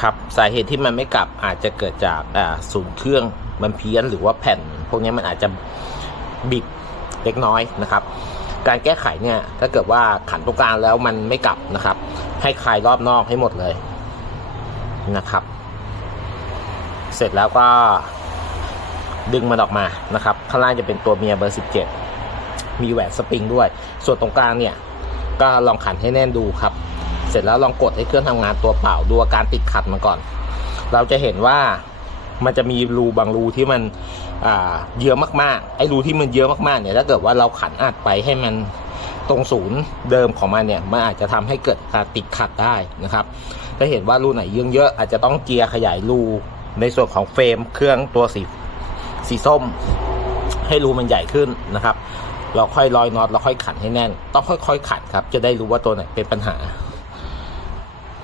ครับสาเหตุที่มันไม่กลับอาจจะเกิดจากศูนย์เครื่องมันเพี้ยนหรือว่าแผ่น พวกนี้มันอาจจะบิดเล็กน้อยนะครับ การแก้ไขเนี่ยถ้าเกิดว่าขันตรงกลางแล้วมันไม่กลับนะครับ ให้คลายรอบนอกให้หมดเลยนะครับ เสร็จแล้วก็ดึงมันออกมานะครับข้างล่างจะเป็นตัวเมียเบอร์ 17 มีแหวนสปริงด้วย ส่วนตรงกลางเนี่ยก็ลองขันให้แน่นดูครับ เสร็จแล้วลองกดให้เครื่องทำงานตัวเปล่าดูอาการติดขัดมาก่อน เราจะเห็นว่ามันจะมีรูบางรูที่มันเยอะมากๆ ไอ้รูที่มันเยอะมากๆเนี่ยถ้าเกิดว่าเราขันอัดไปให้มันตรงศูนย์เดิมของมันเนี่ยมันอาจจะทำให้เกิดการติดขัดได้นะครับถ้าเห็นว่ารูไหนเยอะๆอาจจะต้องเจียร์ขยายรูในส่วนของเฟรมเครื่องตัวสีสีส้ม ให้รูมันใหญ่ขึ้นนะครับ เราค่อยร้อยน็อตเราค่อยขันให้แน่น ต้องค่อยๆ ขันครับจะได้รู้ว่าตัวไหนเป็นปัญหา